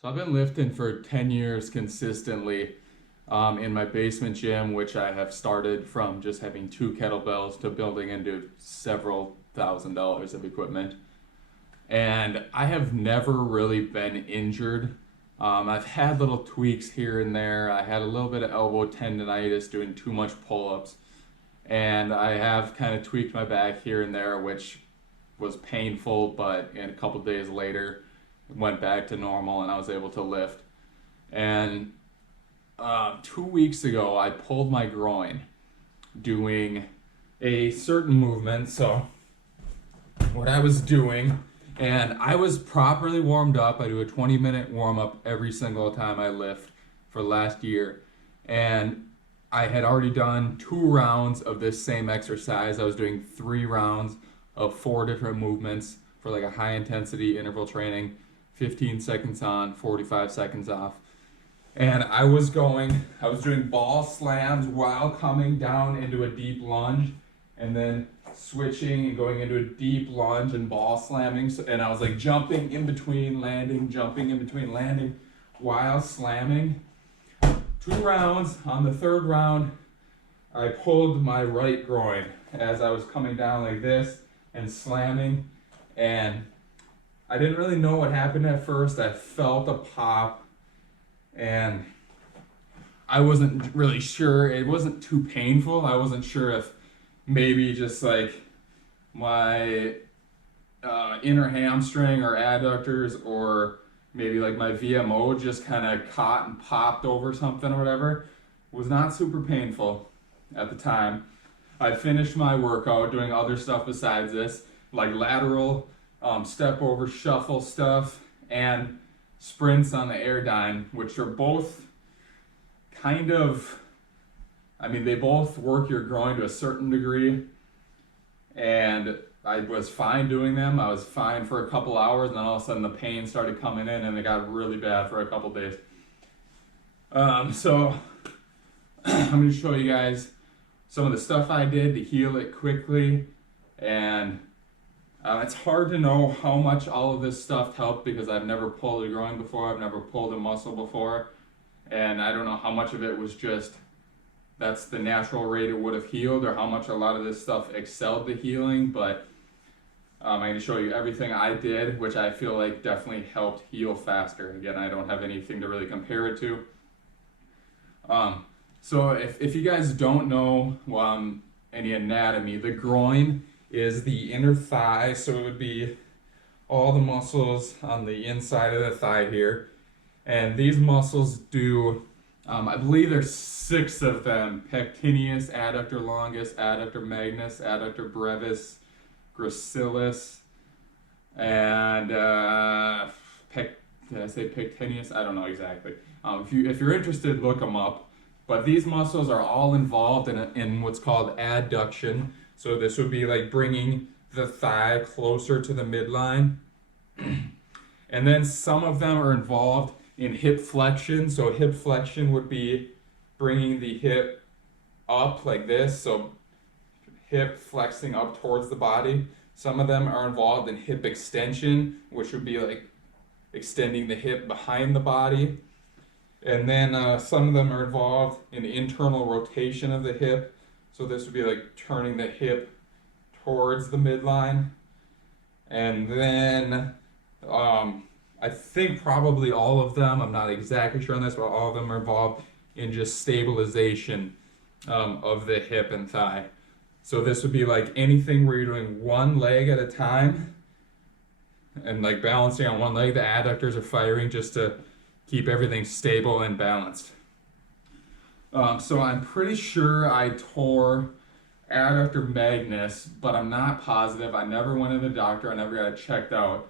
So I've been lifting for 10 years consistently in my basement gym, which I have started from just having two kettlebells to building into several $1,000s of equipment. And I have never really been injured. I've had little tweaks here and there. I had a little bit of elbow tendonitis doing too much pull-ups. And I have kind of tweaked my back here and there, which was painful, but in a couple days later, it went back to normal and I was able to lift. And 2 weeks ago, I pulled my groin doing a certain movement. So, what I was doing, and I was properly warmed up. I do a 20-minute warm up every single time I lift for last year. And I had already done 2 rounds of this same exercise. I was doing 3 rounds of 4 different movements for like a high intensity interval training, 15 seconds on, 45 seconds off. And I was doing ball slams while coming down into a deep lunge and then switching and going into a deep lunge and ball slamming. And I was like jumping in between landing, jumping in between landing while slamming. 2 rounds. On the third round, I pulled my right groin as I was coming down like this and slamming. And I didn't really know what happened at first. I felt a pop and I wasn't really sure. It wasn't too painful. I wasn't sure if maybe just like my inner hamstring or adductors or maybe like my VMO just kind of caught and popped over something or whatever. It was not super painful at the time. I finished my workout doing other stuff besides this, like lateral step over shuffle stuff and sprints on the Airdyne, which are both kind of, they both work your groin to a certain degree. And I was fine doing them. I was fine for a couple hours, and then all of a sudden the pain started coming in, and it got really bad for a couple days. So I'm going to show you guys some of the stuff I did to heal it quickly. And it's hard to know how much all of this stuff helped because I've never pulled a groin before. I've never pulled a muscle before. And I don't know how much of it was just that's the natural rate it would have healed or how much a lot of this stuff excelled the healing. But I'm going to show you everything I did, which I feel like definitely helped heal faster. Again, I don't have anything to really compare it to. So if you guys don't know any anatomy, the groin is the inner thigh, so it would be all the muscles on the inside of the thigh here. And these muscles do, I believe there's 6 of them: pectineus, adductor longus, adductor magnus, adductor brevis, gracilis, and did I say pectineus? I don't know exactly. If you're interested, look them up. But these muscles are all involved in what's called adduction. So this would be like bringing the thigh closer to the midline. And then some of them are involved in hip flexion. So hip flexion would be bringing the hip up like this. So hip flexing up towards the body. Some of them are involved in hip extension, which would be like extending the hip behind the body. And then some of them are involved in internal rotation of the hip. So this would be like turning the hip towards the midline. And then I think probably all of them, I'm not exactly sure on this, but all of them are involved in just stabilization of the hip and thigh. So this would be like anything where you're doing one leg at a time and like balancing on one leg. The adductors are firing just to keep everything stable and balanced. So I'm pretty sure I tore adductor magnus, but I'm not positive. I never went to the doctor. I never got it checked out.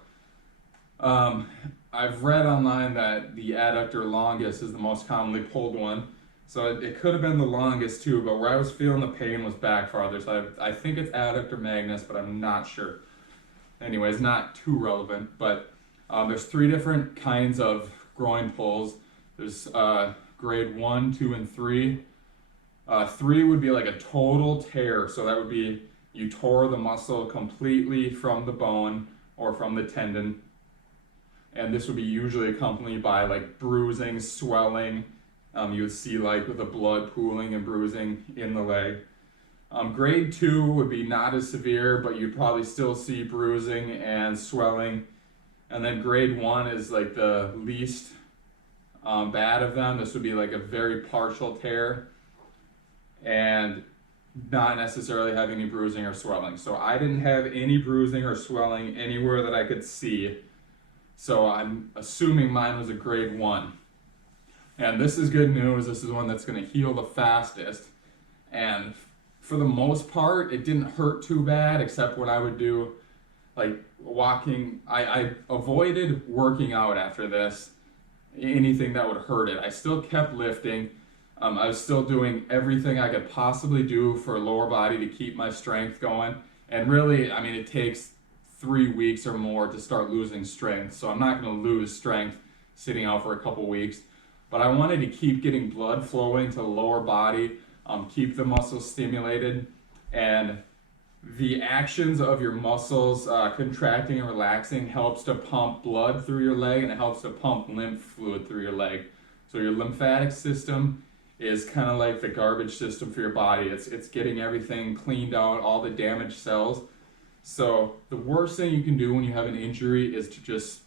I've read online that the adductor longus is the most commonly pulled one. So it could have been the longest too, but where I was feeling the pain was back farther. So I think it's adductor magnus, but I'm not sure. Anyways, not too relevant, but there's 3 different kinds of groin pulls. There's grade 1, 2, and 3. 3 would be like a total tear. So that would be you tore the muscle completely from the bone or from the tendon. and this would be usually accompanied by like bruising, swelling. You would see like with the blood pooling and bruising in the leg. Grade 2 would be not as severe, but you'd probably still see bruising and swelling. And then grade 1 is like the least bad of them. This would be like a very partial tear and not necessarily have any bruising or swelling. So I didn't have any bruising or swelling anywhere that I could see. So I'm assuming mine was a grade 1. And this is good news. This is one that's going to heal the fastest. And for the most part, it didn't hurt too bad, except when I would do like walking. I avoided working out after this, anything that would hurt it. I still kept lifting. I was still doing everything I could possibly do for lower body to keep my strength going. And really, I mean, it takes 3 weeks or more to start losing strength. So I'm not going to lose strength sitting out for a couple weeks. But I wanted to keep getting blood flowing to the lower body, keep the muscles stimulated, and the actions of your muscles contracting and relaxing helps to pump blood through your leg, and it helps to pump lymph fluid through your leg. So your lymphatic system is kind of like the garbage system for your body. It's getting everything cleaned out, all the damaged cells. So the worst thing you can do when you have an injury is to just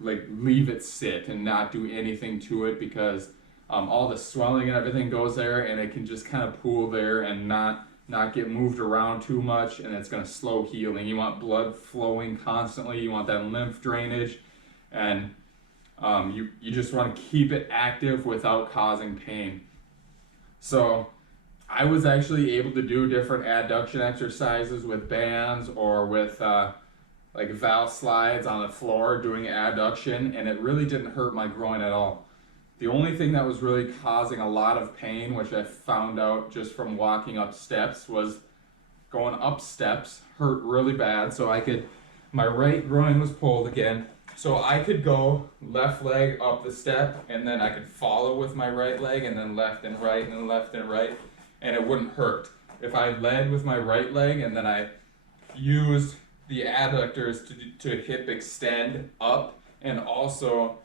like leave it sit and not do anything to it, because all the swelling and everything goes there, and it can just kind of pool there and not get moved around too much, and it's going to slow healing. You want blood flowing constantly. You want that lymph drainage, and you just want to keep it active without causing pain. So I was actually able to do different adduction exercises with bands or with like valve slides on the floor doing adduction, and it really didn't hurt my groin at all. The only thing that was really causing a lot of pain, which I found out just from walking up steps, was going up steps hurt really bad. So my right groin was pulled again. So I could go left leg up the step, and then I could follow with my right leg, and then left and right, and then left and right, and it wouldn't hurt. If I led with my right leg, and then I used the adductors to hip extend up, and also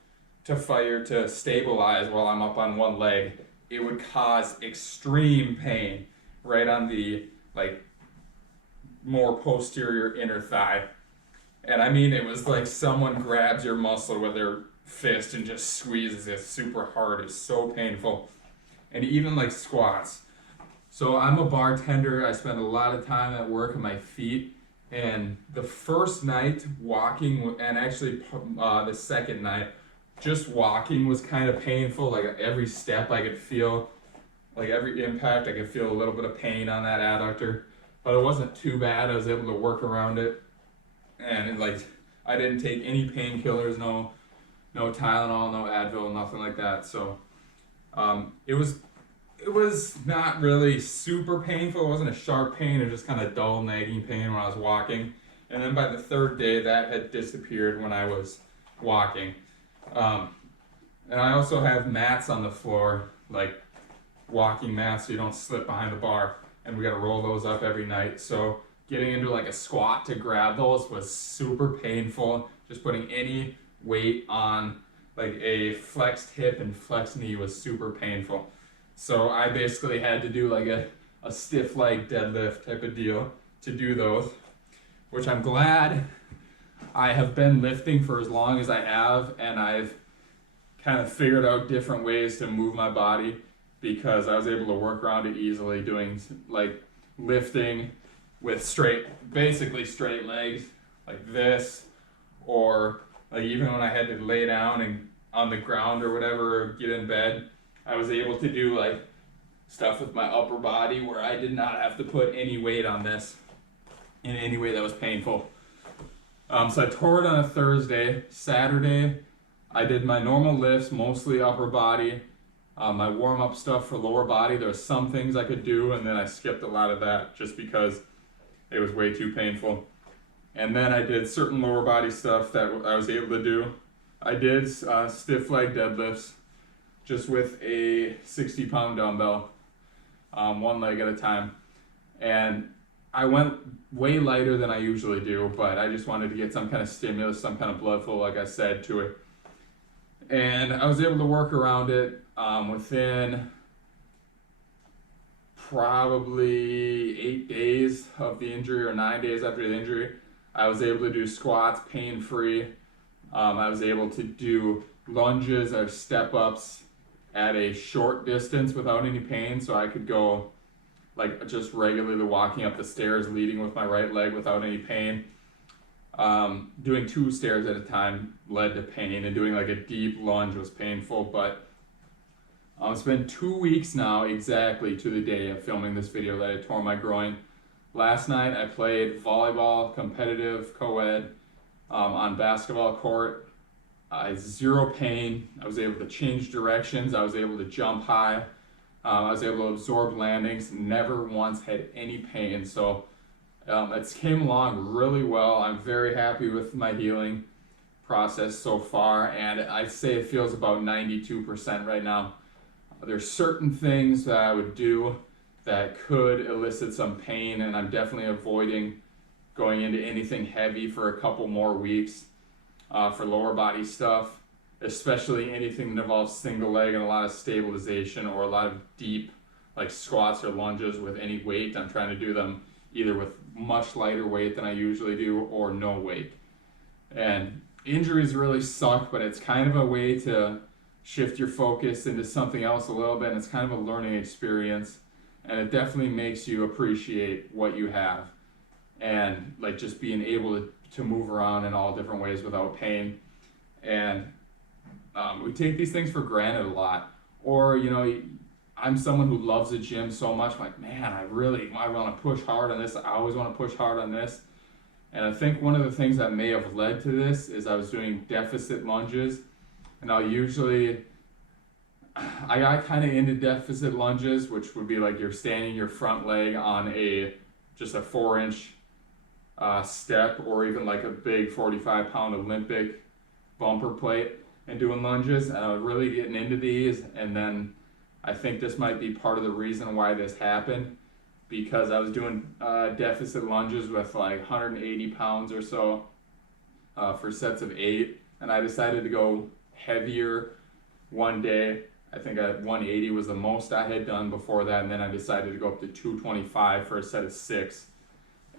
to fire to stabilize while I'm up on one leg, it would cause extreme pain right on the like more posterior inner thigh. And I mean, it was like someone grabs your muscle with their fist and just squeezes it super hard. It's so painful. And even like squats. So I'm a bartender. I spend a lot of time at work on my feet. And the first night walking, and actually the second night, just walking was kind of painful. Like every step I could feel, like every impact, I could feel a little bit of pain on that adductor. But it wasn't too bad. I was able to work around it. And I didn't take any painkillers, no Tylenol, no Advil, nothing like that. So it was not really super painful. It wasn't a sharp pain. It was just kind of dull, nagging pain when I was walking. And then by the third day, that had disappeared when I was walking. And I also have mats on the floor, like walking mats, so you don't slip behind the bar. And we got to roll those up every night. So getting into like a squat to grab those was super painful. Just putting any weight on like a flexed hip and flexed knee was super painful. So I basically had to do like a stiff leg deadlift type of deal to do those, which I'm glad I have been lifting for as long as I have, and I've kind of figured out different ways to move my body, because I was able to work around it easily, doing like lifting with basically straight legs like this, or like even when I had to lay down and on the ground or whatever, or get in bed, I was able to do like stuff with my upper body where I did not have to put any weight on this in any way that was painful. So I tore it on a Thursday. Saturday, I did my normal lifts, mostly upper body. My warm-up stuff for lower body, there were some things I could do, and then I skipped a lot of that just because it was way too painful. And then I did certain lower body stuff that I was able to do. I did stiff leg deadlifts just with a 60-pound dumbbell, one leg at a time. And I went way lighter than I usually do, but I just wanted to get some kind of stimulus, some kind of blood flow, like I said, to it. And I was able to work around it within probably 8 days of the injury, or 9 days after the injury. I was able to do squats pain-free. I was able to do lunges or step-ups at a short distance without any pain, so I could go like just regularly walking up the stairs, leading with my right leg without any pain. Doing 2 stairs at a time led to pain, and doing like a deep lunge was painful, but it's been 2 weeks now exactly to the day of filming this video that I tore my groin. Last night I played volleyball, competitive, co-ed, on basketball court. Zero pain. I was able to change directions. I was able to jump high. I was able to absorb landings. Never once had any pain. So it's came along really well. I'm very happy with my healing process so far, and I'd say it feels about 92% right now. There's certain things that I would do that could elicit some pain, and I'm definitely avoiding going into anything heavy for a couple more weeks for lower body stuff, especially anything that involves single leg and a lot of stabilization, or a lot of deep like squats or lunges with any weight. I'm trying to do them either with much lighter weight than I usually do, or no weight. And injuries really suck, but it's kind of a way to shift your focus into something else a little bit, and it's kind of a learning experience, and it definitely makes you appreciate what you have, and like just being able to move around in all different ways without pain. And we take these things for granted a lot, or I'm someone who loves the gym so much. I'm like, man, I want to push hard on this. I always want to push hard on this. And I think one of the things that may have led to this is I was doing deficit lunges. And I got kind of into deficit lunges, which would be like you're standing your front leg on just a 4-inch step, or even like a big 45-pound Olympic bumper plate, and doing lunges. And I was really getting into these, and then I think this might be part of the reason why this happened, because I was doing deficit lunges with like 180 pounds or so for sets of 8, and I decided to go heavier one day. I think 180 was the most I had done before that, and then I decided to go up to 225 for a set of 6.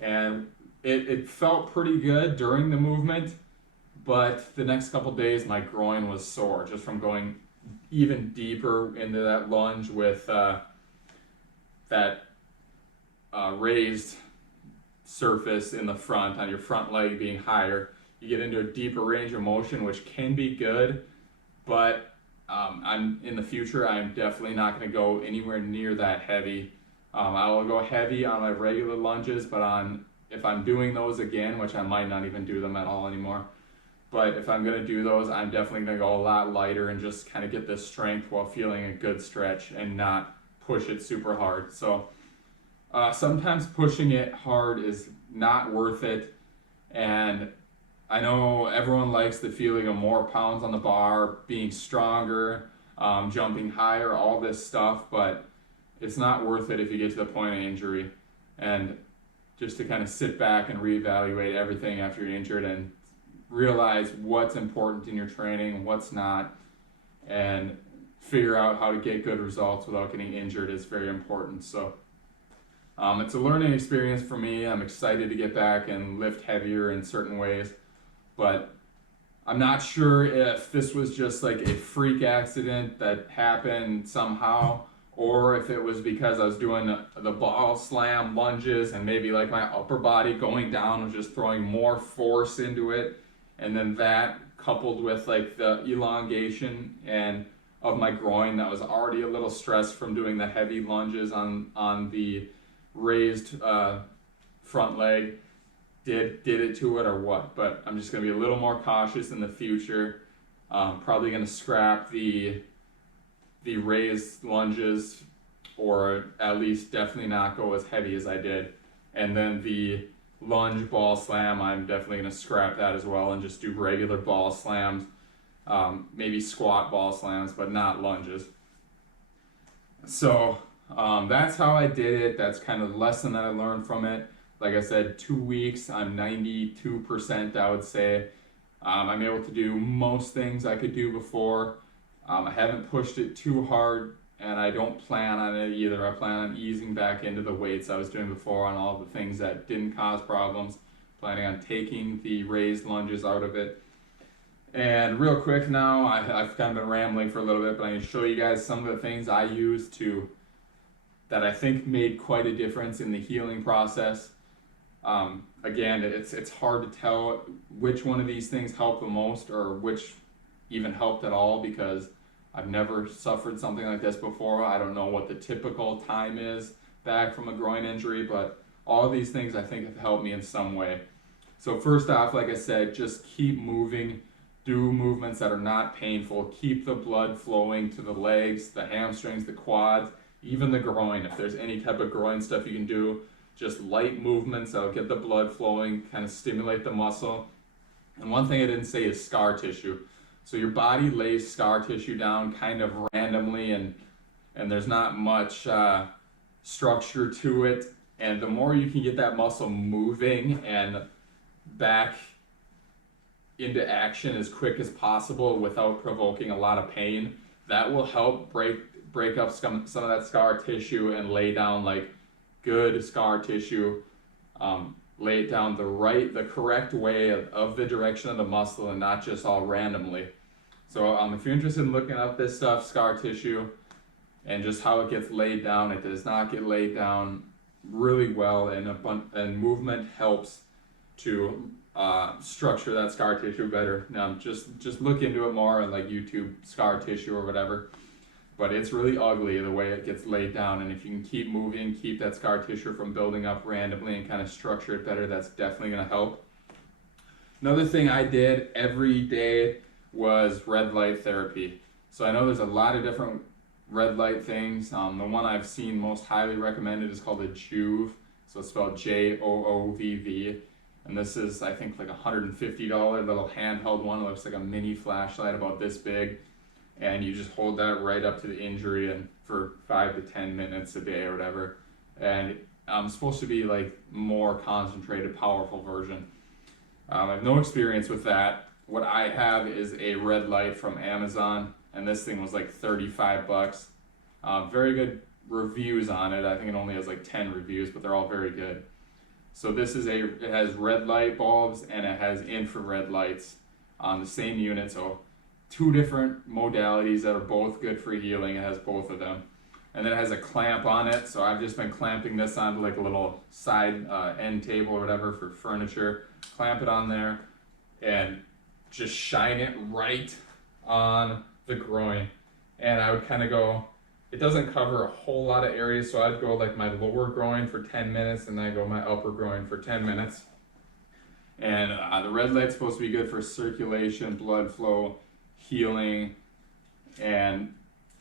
And it felt pretty good during the movement, but the next couple days my groin was sore just from going even deeper into that lunge with that raised surface in the front, on your front leg being higher. You get into a deeper range of motion, which can be good, but in the future, I'm definitely not going to go anywhere near that heavy. I will go heavy on my regular lunges, but if I'm doing those again, which I might not even do them at all anymore, but if I'm going to do those, I'm definitely going to go a lot lighter and just kind of get the strength while feeling a good stretch and not push it super hard. So sometimes pushing it hard is not worth it, and I know everyone likes the feeling of more pounds on the bar, being stronger, jumping higher, all this stuff, but it's not worth it if you get to the point of injury. And just to kind of sit back and reevaluate everything after you're injured and realize what's important in your training, what's not, and figure out how to get good results without getting injured is very important. So it's a learning experience for me. I'm excited to get back and lift heavier in certain ways, but I'm not sure if this was just like a freak accident that happened somehow, or if it was because I was doing the ball slam lunges and maybe like my upper body going down was just throwing more force into it, and then that coupled with like the elongation and of my groin that was already a little stressed from doing the heavy lunges on the raised front leg did it to it, or what. But I'm just going to be a little more cautious in the future. Probably going to scrap the raised lunges, or at least definitely not go as heavy as I did. And then the lunge ball slam, I'm definitely going to scrap that as well and just do regular ball slams, maybe squat ball slams, but not lunges. So that's how I did it. That's kind of the lesson that I learned from it. like I said, 2 weeks, I'm 92%, I would say. I'm able to do most things I could do before. I haven't pushed it too hard, and I don't plan on it either. I plan on easing back into the weights I was doing before on all the things that didn't cause problems. Planning on taking the raised lunges out of it. And real quick now, I've kind of been rambling for a little bit, but I'm going to show you guys some of the things I use that I think made quite a difference in the healing process. Again, it's hard to tell which one of these things helped the most or which even helped at all, because I've never suffered something like this before. I don't know what the typical time is back from a groin injury, but all of these things I think have helped me in some way. So first off, like I said, just keep moving. Do movements that are not painful. Keep the blood flowing to the legs, the hamstrings, the quads, even the groin. If there's any type of groin stuff you can do, just light movements that'll get the blood flowing, kind of stimulate the muscle. And one thing I didn't say is scar tissue. So your body lays scar tissue down kind of randomly, and there's not much structure to it. And the more you can get that muscle moving and back into action as quick as possible without provoking a lot of pain, that will help break up some of that scar tissue and lay down like good scar tissue. Lay it down the correct way of the direction of the muscle, and not just all randomly. So if you're interested in looking up this stuff, scar tissue, and just how it gets laid down, it does not get laid down really well, and movement helps to structure that scar tissue better. Now just look into it more on like YouTube scar tissue or whatever. But it's really ugly the way it gets laid down, and if you can keep moving, keep that scar tissue from building up randomly and kind of structure it better, that's definitely going to help. Another thing I did every day was red light therapy. So I know there's a lot of different red light things. The one I've seen most highly recommended is called a Joovv. So it's spelled Joovv. And this is, I think, like a $150 little handheld one. It looks like a mini flashlight about this big. And you just hold that right up to the injury and for 5 to 10 minutes a day or whatever. And it's supposed to be like more concentrated, powerful version. I have no experience with that. What I have is a red light from Amazon, and this thing was like 35 bucks. Very good reviews on it. I think it only has like 10 reviews, but they're all very good. So this is it has red light bulbs and it has infrared lights on the same unit. So 2 different modalities that are both good for healing. It has both of them. And then it has a clamp on it. So I've just been clamping this onto like a little side end table or whatever for furniture. Clamp it on there and just shine it right on the groin. And I would kind of go, it doesn't cover a whole lot of areas. So I'd go like my lower groin for 10 minutes and then I go my upper groin for 10 minutes. And the red light's supposed to be good for circulation, blood flow, healing, and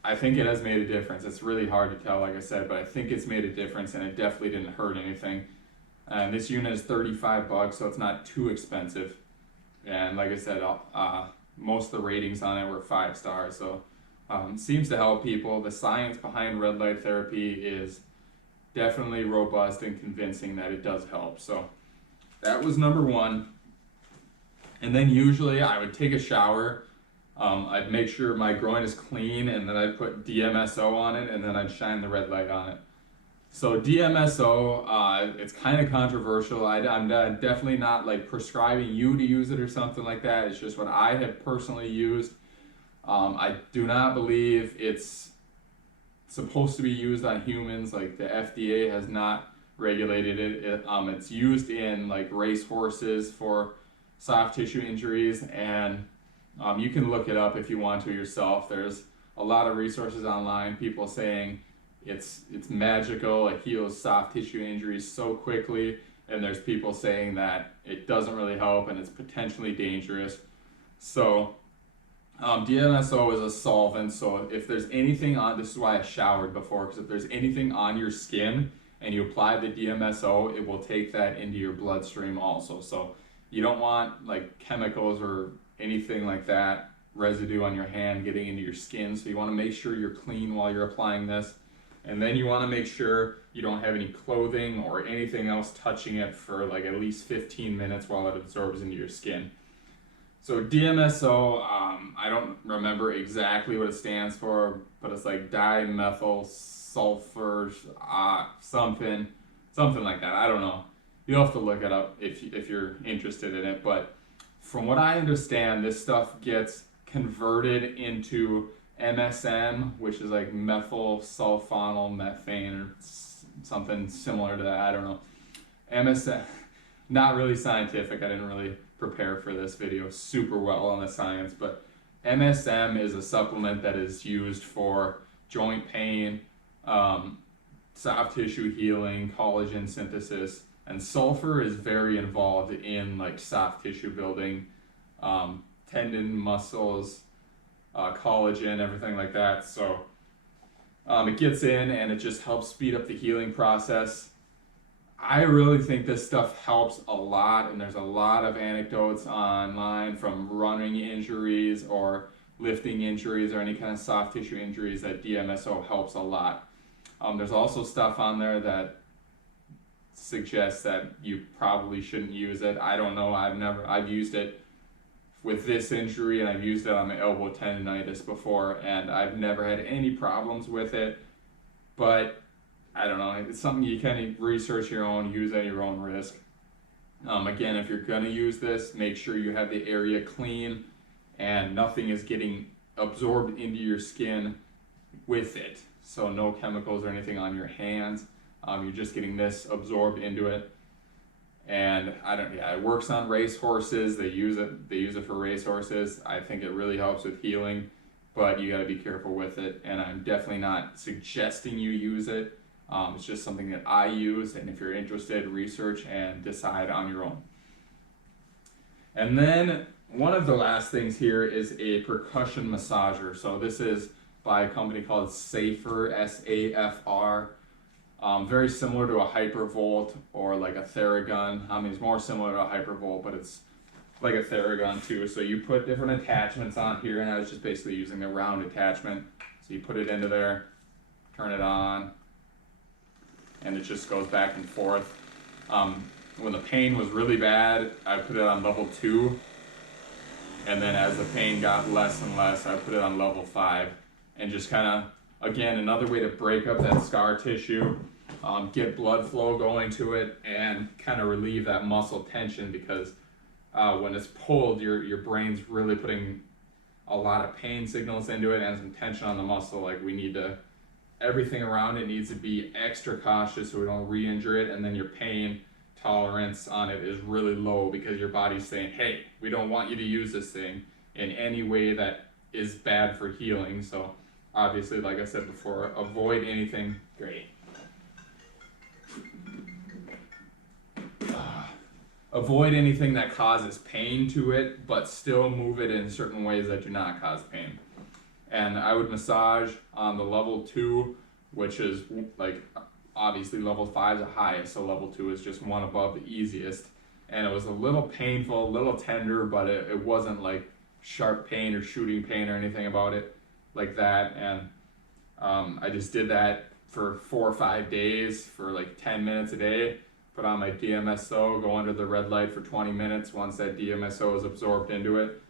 I think it has made a difference. It's really hard to tell, like I said, but I think it's made a difference, and it definitely didn't hurt anything. And this unit is 35 bucks, so it's not too expensive. And like I said, most of the ratings on it were 5 stars, so seems to help people. The science behind red light therapy is definitely robust and convincing that it does help. So that was number 1. And then usually I would take a shower. I'd make sure my groin is clean, and then I'd put DMSO on it, and then I'd shine the red light on it. So DMSO, it's kind of controversial. I'm definitely not like prescribing you to use it or something like that. It's just what I have personally used. I do not believe it's supposed to be used on humans. Like the FDA has not regulated it. It's used in like race horses for soft tissue injuries, and you can look it up if you want to yourself. There's a lot of resources online, people saying it's magical, it heals soft tissue injuries so quickly, and there's people saying that it doesn't really help and it's potentially dangerous. So DMSO is a solvent, so if there's anything on, this is why I showered before, because if there's anything on your skin and you apply the DMSO, it will take that into your bloodstream also. So you don't want like chemicals or anything like that, residue on your hand getting into your skin. So you want to make sure you're clean while you're applying this. And then you want to make sure you don't have any clothing or anything else touching it for like at least 15 minutes while it absorbs into your skin. So DMSO, I don't remember exactly what it stands for, but it's like dimethyl sulfur, something like that. I don't know. You'll have to look it up if you're interested in it. But from what I understand, this stuff gets converted into MSM, which is like methyl sulfonyl methane or something similar to that. I don't know. MSM, not really scientific. I didn't really prepare for this video super well on the science, but MSM is a supplement that is used for joint pain, soft tissue healing, collagen synthesis, and sulfur is very involved in like soft tissue building, tendon, muscles, collagen, everything like that. So it gets in and it just helps speed up the healing process. I really think this stuff helps a lot, and there's a lot of anecdotes online from running injuries or lifting injuries or any kind of soft tissue injuries that DMSO helps a lot. There's also stuff on there that suggests that you probably shouldn't use it. I don't know. I've used it with this injury, and I've used it on my elbow tendonitis before, and I've never had any problems with it. But I don't know, it's something you can research your own, use at your own risk. Again, if you're gonna use this, make sure you have the area clean and nothing is getting absorbed into your skin with it. So no chemicals or anything on your hands. You're just getting this absorbed into it. And it works on race horses. They use it for race horses. I think it really helps with healing, but you gotta be careful with it. And I'm definitely not suggesting you use it. It's just something that I use, and if you're interested, research and decide on your own. And then one of the last things here is a percussion massager. So this is by a company called Safer, S-A-F-R. Very similar to a Hypervolt or like a Theragun. It's more similar to a Hypervolt, but it's like a Theragun too. So you put different attachments on here, and I was just basically using the round attachment. So you put it into there, turn it on, and it just goes back and forth. When the pain was really bad, I put it on level 2, and then as the pain got less and less, I put it on level 5, and just kind of, again, another way to break up that scar tissue, get blood flow going to it, and kind of relieve that muscle tension, because when it's pulled, your brain's really putting a lot of pain signals into it and some tension on the muscle. Like everything around it needs to be extra cautious so we don't re-injure it, and then your pain tolerance on it is really low because your body's saying, hey, we don't want you to use this thing in any way that is bad for healing. So obviously, like I said before, avoid anything avoid anything that causes pain to it, but still move it in certain ways that do not cause pain. And I would massage on the level 2, which is like, obviously level 5 is the highest, so level 2 is just one above the easiest. And it was a little painful, a little tender, but it wasn't like sharp pain or shooting pain or anything about it like that. And I just did that for 4 or 5 days for like 10 minutes a day. Put on my DMSO, go under the red light for 20 minutes once that DMSO is absorbed into it.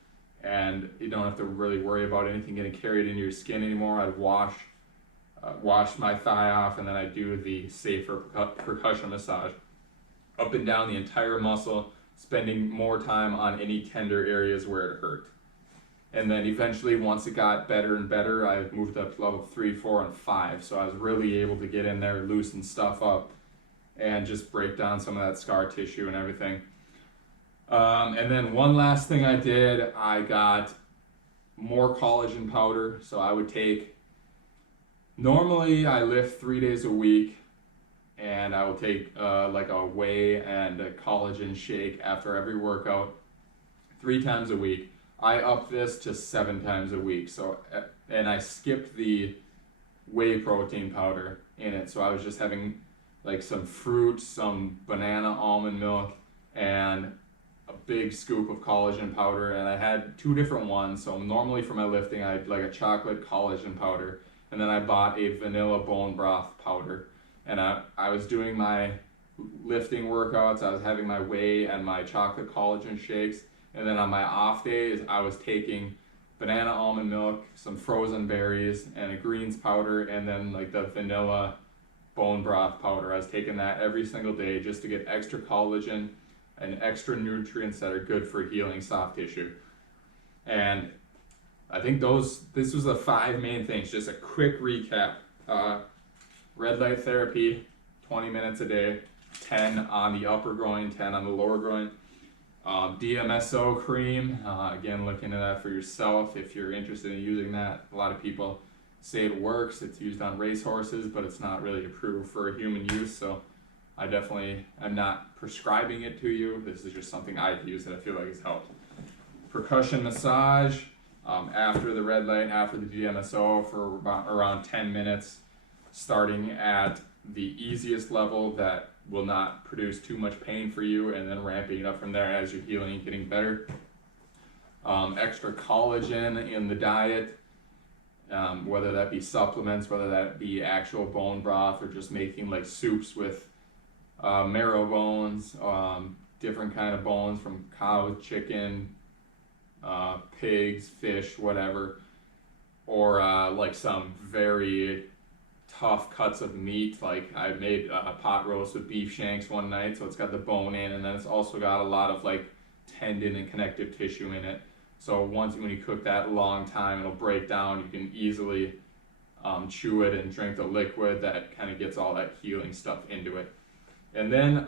And you don't have to really worry about anything getting carried into your skin anymore. I'd wash my thigh off, and then I'd do the Safer percussion massage up and down the entire muscle, spending more time on any tender areas where it hurt. And then eventually, once it got better and better, I moved up to level 3, 4, and 5. So I was really able to get in there, loosen stuff up, and just break down some of that scar tissue and everything. And then one last thing I did, I got more collagen powder. So I would take, normally I lift 3 days a week, and I will take like a whey and a collagen shake after every workout 3 times a week. I upped this to 7 times a week. So, and I skipped the whey protein powder in it. So I was just having like some fruit, some banana almond milk, and a big scoop of collagen powder. And I had 2 different ones. So normally for my lifting, I had like a chocolate collagen powder, and then I bought a vanilla bone broth powder. And I was doing my lifting workouts, I was having my whey and my chocolate collagen shakes, and then on my off days I was taking banana almond milk, some frozen berries, and a greens powder, and then like the vanilla bone broth powder. I was taking that every single day just to get extra collagen and extra nutrients that are good for healing soft tissue. And I think this was the 5 main things. Just a quick recap. Red light therapy, 20 minutes a day, 10 on the upper groin, 10 on the lower groin. DMSO cream, again, look into that for yourself if you're interested in using that. A lot of people say it works. It's used on racehorses, but it's not really approved for human use. So I definitely am not prescribing it to you. This is just something I've used that I feel like has helped. Percussion massage after the red light, after the DMSO for around 10 minutes, starting at the easiest level that will not produce too much pain for you, and then ramping it up from there as you're healing and getting better. Extra collagen in the diet, whether that be supplements, whether that be actual bone broth, or just making like soups with marrow bones, different kind of bones from cow, chicken, pigs, fish, whatever, or like some very tough cuts of meat. Like I made a pot roast with beef shanks one night, so it's got the bone in, and then it's also got a lot of like tendon and connective tissue in it. So when you cook that a long time, it'll break down. You can easily chew it and drink the liquid that kind of gets all that healing stuff into it. And then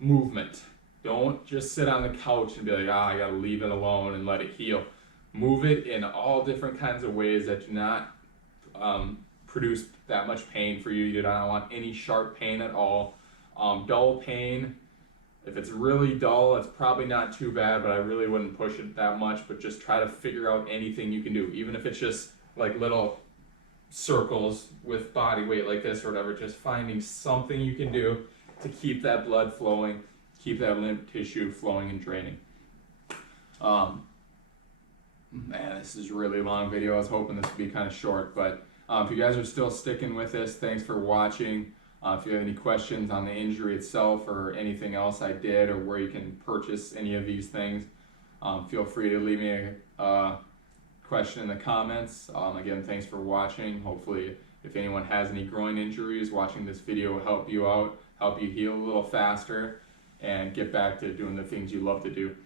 movement. Don't just sit on the couch and be like, I gotta leave it alone and let it heal. Move it in all different kinds of ways that do not produce that much pain for you. You don't want any sharp pain at all. Dull pain, if it's really dull, it's probably not too bad, but I really wouldn't push it that much. But just try to figure out anything you can do, even if it's just like little circles with body weight like this or whatever. Just finding something you can do to keep that blood flowing, keep that lymph tissue flowing and draining. Man, this is a really long video. I was hoping this would be kind of short, but if you guys are still sticking with this, thanks for watching. If you have any questions on the injury itself or anything else I did, or where you can purchase any of these things, feel free to leave me a question in the comments. Again, thanks for watching. Hopefully, if anyone has any groin injuries, watching this video will help you out, help you heal a little faster, and get back to doing the things you love to do.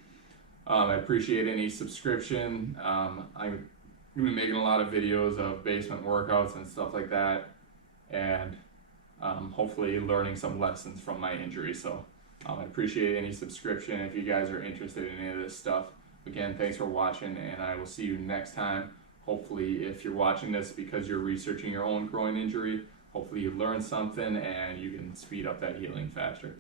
I appreciate any subscription. I'm going to be making a lot of videos of basement workouts and stuff like that, and hopefully learning some lessons from my injury. So I appreciate any subscription if you guys are interested in any of this stuff. Again, thanks for watching, and I will see you next time. Hopefully, if you're watching this because you're researching your own groin injury, hopefully you learned something and you can speed up that healing faster.